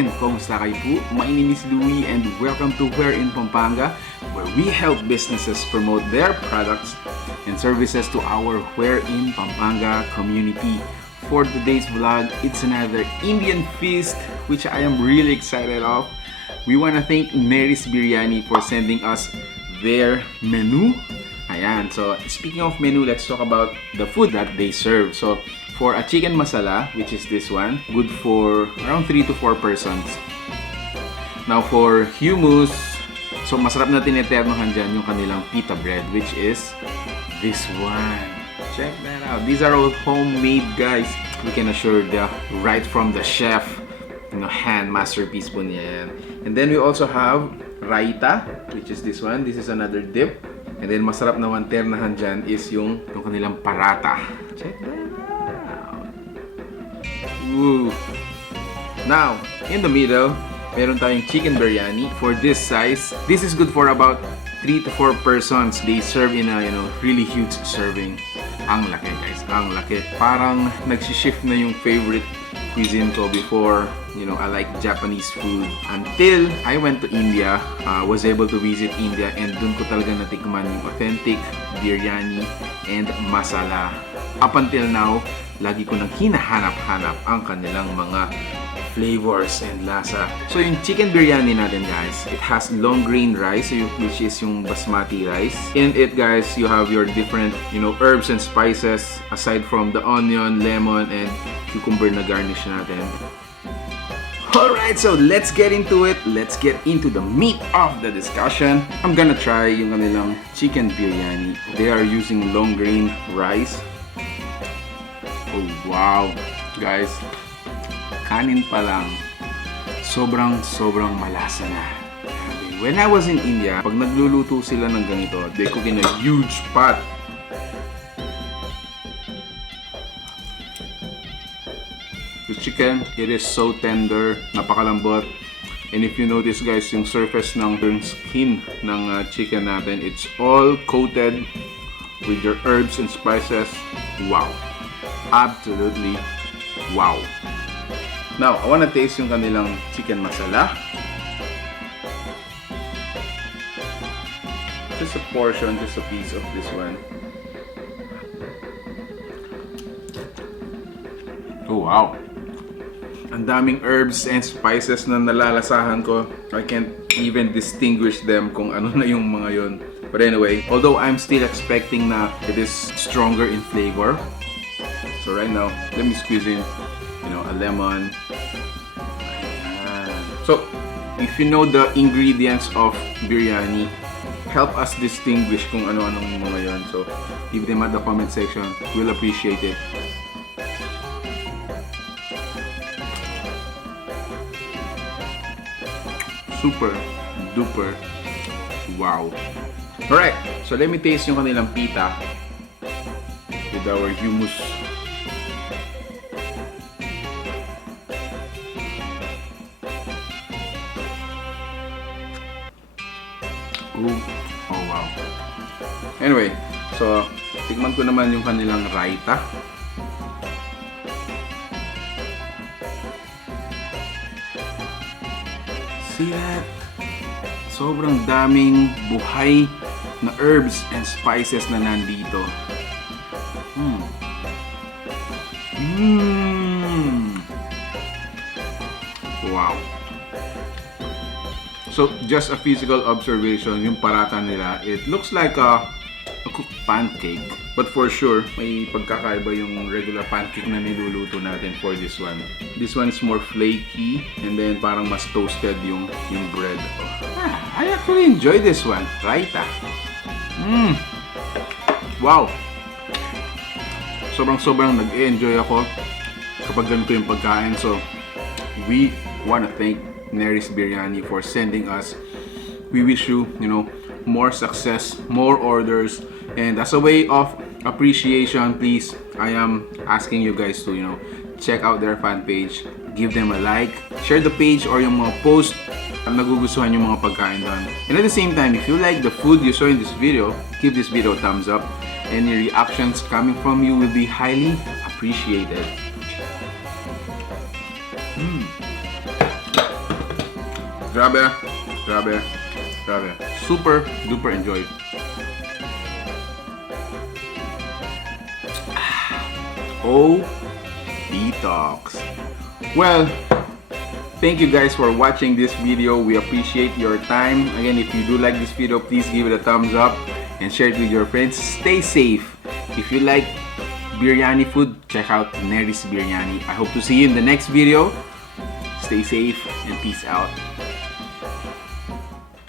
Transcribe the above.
again, kumusta kayo po? My name is Louie and welcome to Where in Pampanga, where we help businesses promote their products and services to our Where in Pampanga community. For today's vlog, it's another Indian feast which I am really excited of. We want to thank Nery's Biryani for sending us their menu. Ayan, so speaking of menu, let's talk about the food that they serve. So for a chicken masala, which is this one, good for around 3 to 4 persons. Now for hummus, so masarap na tineternohan dyan yung kanilang pita bread, which is this one. Check that out. These are all homemade, guys. We can assure right from the chef, hand masterpiece po niya yan. And then we also have raita, which is this one. This is another dip. And then masarap na ternahan dyan is yung kanilang parata. Check that out. Woo. Now, in the middle, meron tayong chicken biryani. For this size, this is good for about 3 to 4 persons. They serve in a really huge serving. Ang laki, guys. Ang laki. Parang nagsishift na yung favorite cuisine ko before. I like Japanese food. Until I went to India, was able to visit India, and dun ko talaga natikman yung authentic biryani and masala. Up until now, lagi ko nang hinahanap-hanap ang kanilang mga flavors and lasa. So yung chicken biryani natin, guys, it has long grain rice, which is yung basmati rice. In it, guys, you have your different herbs and spices aside from the onion, lemon, and cucumber na garnish natin. Alright, so let's get into it. Let's get into the meat of the discussion. I'm gonna try yung kanilang chicken biryani. They are using long grain rice. Oh wow, guys. Kanin pa lang, sobrang malasa na. When I was in India, pag nagluluto sila ng ganito, they cook in a huge pot. The chicken, it is so tender, napakalambot. And if you notice, guys, yung surface ng skin ng chicken natin, it's all coated with your herbs and spices. Wow, absolutely wow. Now, I wanna taste yung kanilang chicken masala. Just a portion, just a piece of this one. Oh wow! Ang daming herbs and spices na nalalasahan ko. I can't even distinguish them kung ano na yung mga yon. But anyway, although I'm still expecting na it is stronger in flavor. So right now, let me squeeze in a lemon. Ayan. So, if you know the ingredients of biryani, help us distinguish kung ano-anong mga yon. So, leave them at the comment section. We'll appreciate it. Super duper wow. Alright, so let me taste yung kanilang pita with our hummus. Oh wow. Anyway, so tikman ko naman yung kanilang raita. See that? Sobrang daming buhay na herbs and spices na nandito. Wow. So, just a physical observation, yung parata nila, it looks like a cooked pancake. But for sure, may pagkakaiba yung regular pancake na niluluto natin for this one. This one is more flaky, and then parang mas toasted yung bread. I actually enjoy this one. Raita. Wow. Sobrang nag-enjoy ako kapag ganito yung pagkain. So, we wanna thank Nery's Biryani for sending us. We wish you, more success, more orders, and as a way of appreciation, please, I am asking you guys to, check out their fan page, give them a like, share the page or yung mga post na nagugustuhan yung mga pagkain doon. And at the same time, if you like the food you saw in this video, give this video a thumbs up. Any reactions coming from you will be highly appreciated. Grabe, grabe, grabe. Super duper enjoy. Oh, detox. Well, thank you guys for watching this video. We appreciate your time. Again, if you do like this video, please give it a thumbs up and share it with your friends. Stay safe. If you like biryani food, check out Nery's Biryani. I hope to see you in the next video. Stay safe and peace out.